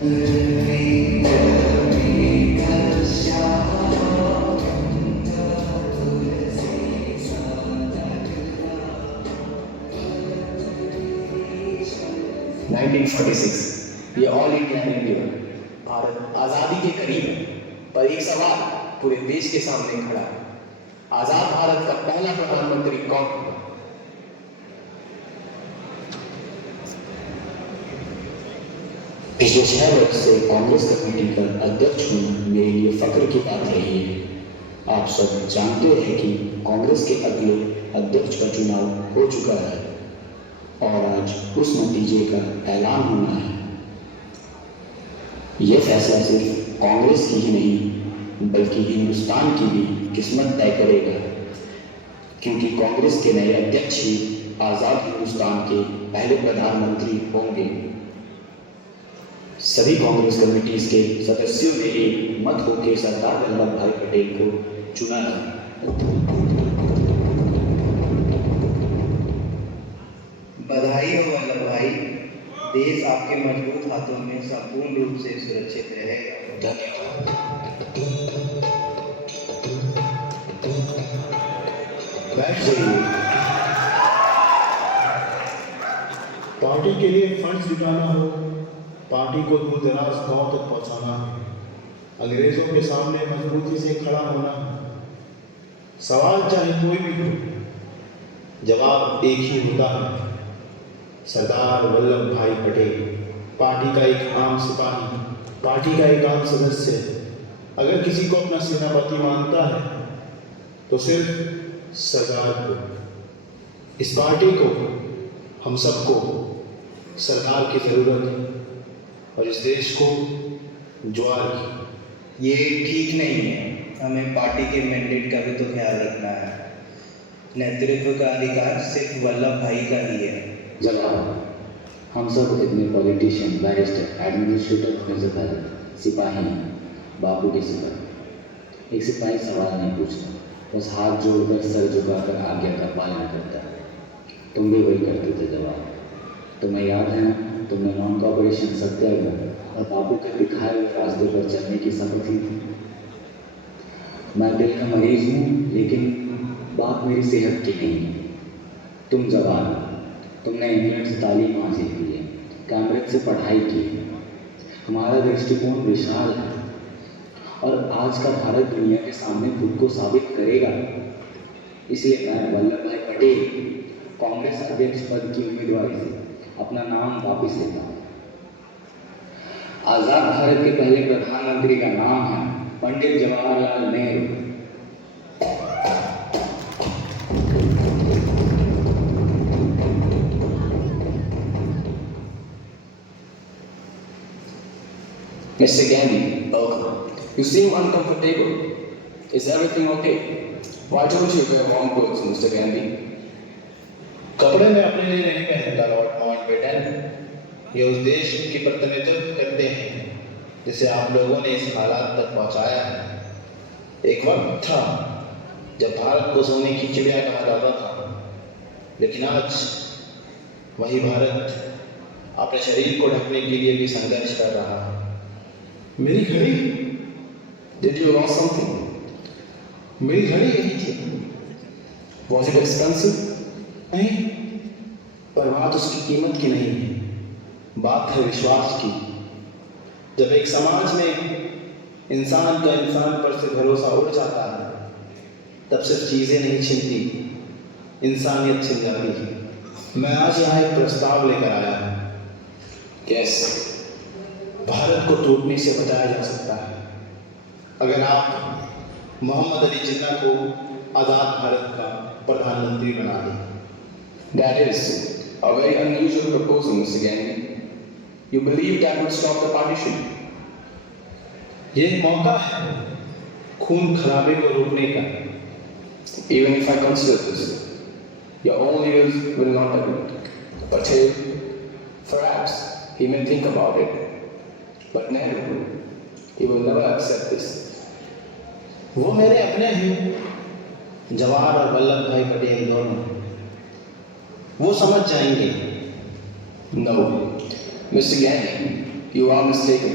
1946 ये all India radio. Bharat आज़ादी के करीब है, पर एक सवाल पूरे देश के सामने खड़ा है। आज़ाद भारत का पहला प्रधानमंत्री कौन होगा? पिछले 6 वर्ष से कांग्रेस कमेटी का अध्यक्ष होना मेरे लिए फख्र की बात रही है। आप सब जानते हैं कि कांग्रेस के अगले अध्यक्ष का चुनाव हो चुका है और आज उस नतीजे का ऐलान होना है। यह फैसला सिर्फ कांग्रेस की ही नहीं बल्कि हिंदुस्तान की भी किस्मत तय करेगा, क्योंकि कांग्रेस के नए अध्यक्ष ही आज़ाद हिंदुस्तान के पहले प्रधानमंत्री होंगे। सभी कांग्रेस कमेटीज के सदस्यों ने एक मत होकर सरदार वल्लभ भाई पटेल को चुना है। बधाई हो वल्लभ भाई, देश आपके मजबूत हाथों में संपूर्ण रूप से सुरक्षित रहेगा। धन्यवाद। बैठ जाइए। पार्टी के लिए फंड्स जुटाना हो, पार्टी को दूर दराज गांव तक पहुंचाना है, अंग्रेजों के सामने मजबूती से खड़ा होना है। सवाल चाहे कोई भी हो, जवाब एक ही होता है। सरदार वल्लभ भाई पटेल पार्टी का एक आम सिपाही, पार्टी का एक आम सदस्य अगर किसी को अपना सेनापति मानता है तो सिर्फ सरदार को। इस पार्टी को, हम सबको सरदार की जरूरत है और इस देश को ज्वार की। ये ठीक नहीं है, हमें पार्टी के मैंडेट का भी तो ख्याल रखना है। नेतृत्व का अधिकार सिर्फ वल्लभ भाई का ही है। जवाब, हम सब इतने पॉलिटिशियन, बैरिस्टर, एडमिनिस्ट्रेटर, प्रिंसिपल, सिपाही बापू के सिपाही। एक सिपाही सवाल नहीं पूछता, बस हाथ जोड़कर सर झुकाकर आज्ञा का पालन करता है। तुम भी वही करते थे जवाब। तुम्हें याद है ना, तुमने नॉन कॉपरेशन सत्याग्रह और बापू के दिखाए हुए रास्ते पर चलने की शपथ ली थी। मैं दिल का मरीज हूँ, लेकिन बात मेरी सेहत की नहीं है। तुम जवान, तुमने इंग्लैंड से तालीम हासिल की है, कैम्ब्रिज से पढ़ाई की है। हमारा दृष्टिकोण विशाल है और आज का भारत दुनिया के सामने खुद को साबित करेगा। इसलिए मैं वल्लभ भाई पटेल कांग्रेस अध्यक्ष पद की उम्मीदवारी से अपना नाम वापस लेता हूँ। आज़ाद भारत के पहले प्रधानमंत्री का नाम है Pandit Jawaharlal Nehru. Mr. Gandhi, welcome. You seem uncomfortable. Is everything okay? Why don't you wear warm clothes, Mr. Gandhi? कपड़े में अपने लिए नहीं पहनता लॉर्ड माउंटबेटन। ये उस देश की प्रतिनिधित्व करते हैं जिसे आप लोगों ने इस हालात तक पहुंचाया है। एक वक्त था जब भारत को सोने की चिड़िया कहा जाता था, लेकिन आज वही भारत अपने शरीर को ढकने के लिए भी संघर्ष कर रहा है। मेरी घड़ी, Did you lost something? मेरी घड़ी यही थी। Was it expensive? नहीं, पर बात उसकी कीमत की नहीं है, बात है विश्वास की। जब एक समाज में इंसान का इंसान पर से भरोसा उड़ जाता है, तब सिर्फ चीज़ें नहीं छिनती, इंसानियत छिन जाती है। मैं आज यहाँ एक प्रस्ताव लेकर आया हूँ। Yes. भारत को टूटने से बचाया जा सकता है अगर आप मोहम्मद अली जिन्ना को आज़ाद भारत का प्रधानमंत्री बना दें। That is a very unusual proposal, Mr. Gandhi. You believe that would stop the partition? ये एक मौका है खून खराबे को रोकने का। Even if I consider this, your own ears will not agree. Patel, perhaps he may think about it, but Nehru, he will never accept this. वो मेरे अपने हैं, जवाहर और वल्लभ भाई पटेल दोनों। वो समझ जाएंगे। No, Mr. Gandhi, You are mistaken.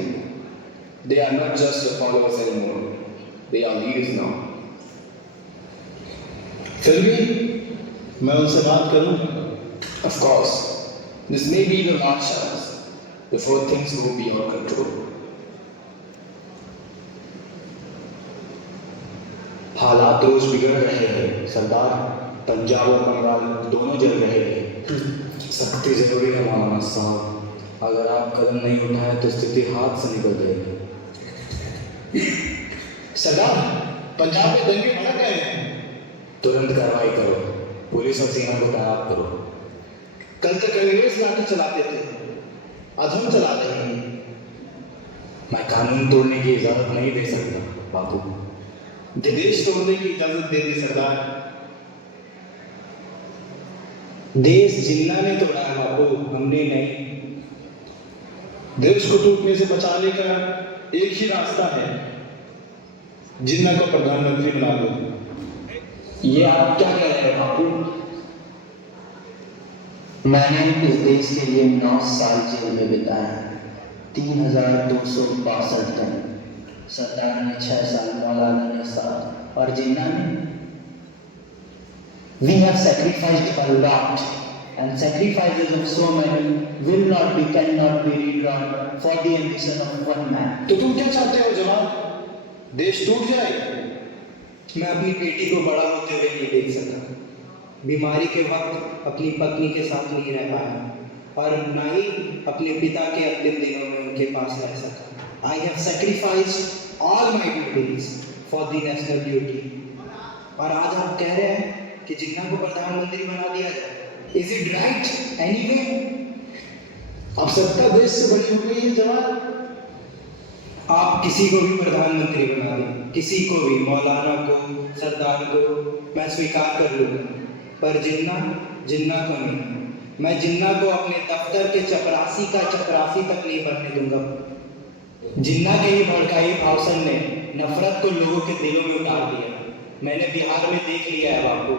They are not just your followers anymore. They are leaders now. फिर भी मैं उनसे बात करूं। Of course, this may be the last chance before things go beyond control. हालात रोज बिगड़ रहे हैं सरदार। पंजाब और बंगाल दोनों जल रहे हैं। सख्ती जरूरी है मौलाना साहब। अगर आप कदम नहीं उठाए तो स्थिति हाथ से निकल जाएगी। सरदार, पंजाब में दंगे भड़क गए हैं। तुरंत कार्रवाई करो, पुलिस और सेना को तैनात करो। कल तक अंग्रेज लाठी चलाते थे, आज हम चला रहे हैं। मैं कानून तोड़ने की इजाजत नहीं दे सकता बापू। देश तोड़ने की इजाजत दे दी सरदार। देश जिन्ना ने तोड़ा है बाबू, हमने नहीं। देश को टूटने से बचाने का एक ही रास्ता है, जिन्ना को प्रधानमंत्री बना दो। ये आप क्या कह रहे हैं बापू? मैंने इस देश के लिए 9 साल जेल में बिताए, 3262 दिन। सरदार ने 6 साल, मौलाना ने 7 और जिन्ना ने। We have sacrificed a lot, and sacrifices of so many will not be, cannot be redrawn for the ambition of one man. तो तुम क्या चाहते हो जवान? देश टूट जाए? मैं अपनी बेटी को बड़ा होते हुए नहीं देख सका। बीमारी के वक्त अपनी पत्नी के साथ नहीं रह पाया और ना ही अपने पिता के अंतिम दिनों में उनके पास रह सका। I have sacrificed all my duties for the national duty. और आज आप कह रहे हैं कि जिन्ना को प्रधानमंत्री बना दिया जाए। Is it right anyway? अब सत्ता देश से बड़ी हो गई है जवान। आप किसी को भी प्रधानमंत्री बना दें, किसी को भी, मौलाना को, सरदार को, मैं स्वीकार कर लूँगा, पर जिन्ना को नहीं। मैं जिन्ना को अपने दफ्तर के चपरासी का चपरासी तक नहीं बनने दूंगा। जिन्ना के ही भड़काई भाषण ने नफरत को लोगों के दिलों में उतार दिया। मैंने बिहार में देख लिया है बापू।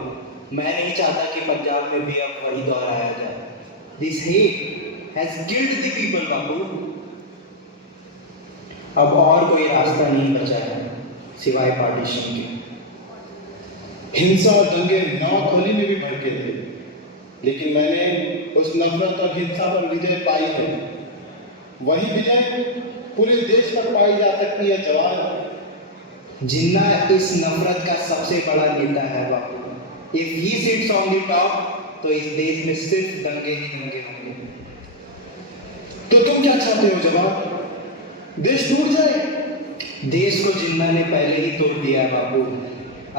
मैं नहीं चाहता कि पंजाब में भी अब वही दोहराया जाए। This hate has killed the people बापू। अब और कोई रास्ता नहीं बचा है सिवाय पार्टीशन के। हिंसा और दंगे नौखोली में भी भड़के थे, लेकिन मैंने उस नफरत और हिंसा पर विजय पाई है। वही विजय पूरे देश पर पाई जा सकती है जवान। जिन्ना इस नफरत का सबसे बड़ा नेता है बापू। If he sits on the top, तो इस देश में सिर्फ दंगे ही दंगे होंगे। तो तुम क्या चाहते हो जवान? देश टूट जाए? देश को जिन्ना ने पहले ही तोड़ दिया है बापू।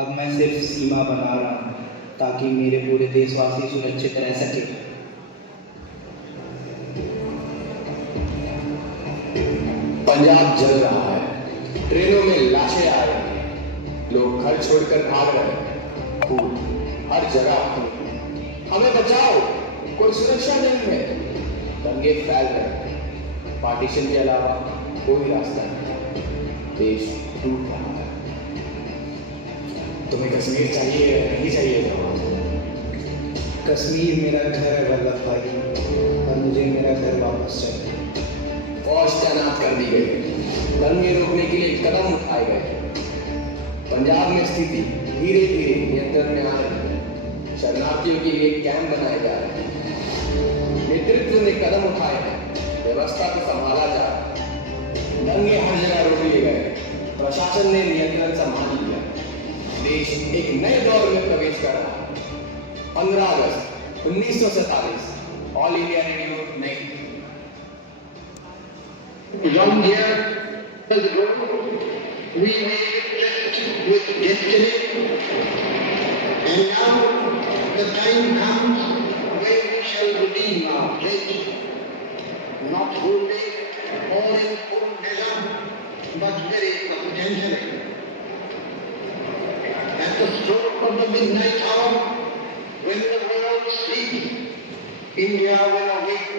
अब मैं सिर्फ सीमा बना रहा हूँ ताकि मेरे पूरे देशवासी सुरक्षित रह सके। पंजाब जल रहा है, ट्रेनों में लाशें आ रही हैं, लोग घर छोड़कर भाग रहे हैं, खून हर जगह खून। हमें बचाओ, कोई सुरक्षा नहीं है। दंगे फैल रहे हैं, पार्टीशन के अलावा कोई रास्ता नहीं। देश टूट रहा है। तुम्हें कश्मीर चाहिए या नहीं चाहिए जवान? कश्मीर मेरा घर है वल्लभ भाई, और मुझे मेरा घर वापस चाहिए। फौज तैनात कर दी गई, दंगे रोकने के लिए कदम उठाए गए। पंजाब में स्थिति धीरे धीरे नियंत्रण में आ रही है। शरणार्थियों के लिए कैंप बनाए जा रहे हैं। नेतृत्व ने कदम उठाए हैं, व्यवस्था को संभाला जा रहा है। दंगे हर जगह रोक लिए गए, प्रशासन ने नियंत्रण संभाल लिया। देश एक नए दौर में प्रवेश कर रहा है। 15 अगस्त 1947, ऑल इंडिया रेडियो नई। One year ago, we made it with destiny, and now the time comes when we shall redeem our pledge, not wholly or in full measure, but very potentially. At the stroke of the midnight hour, when the world sleeps, India will awake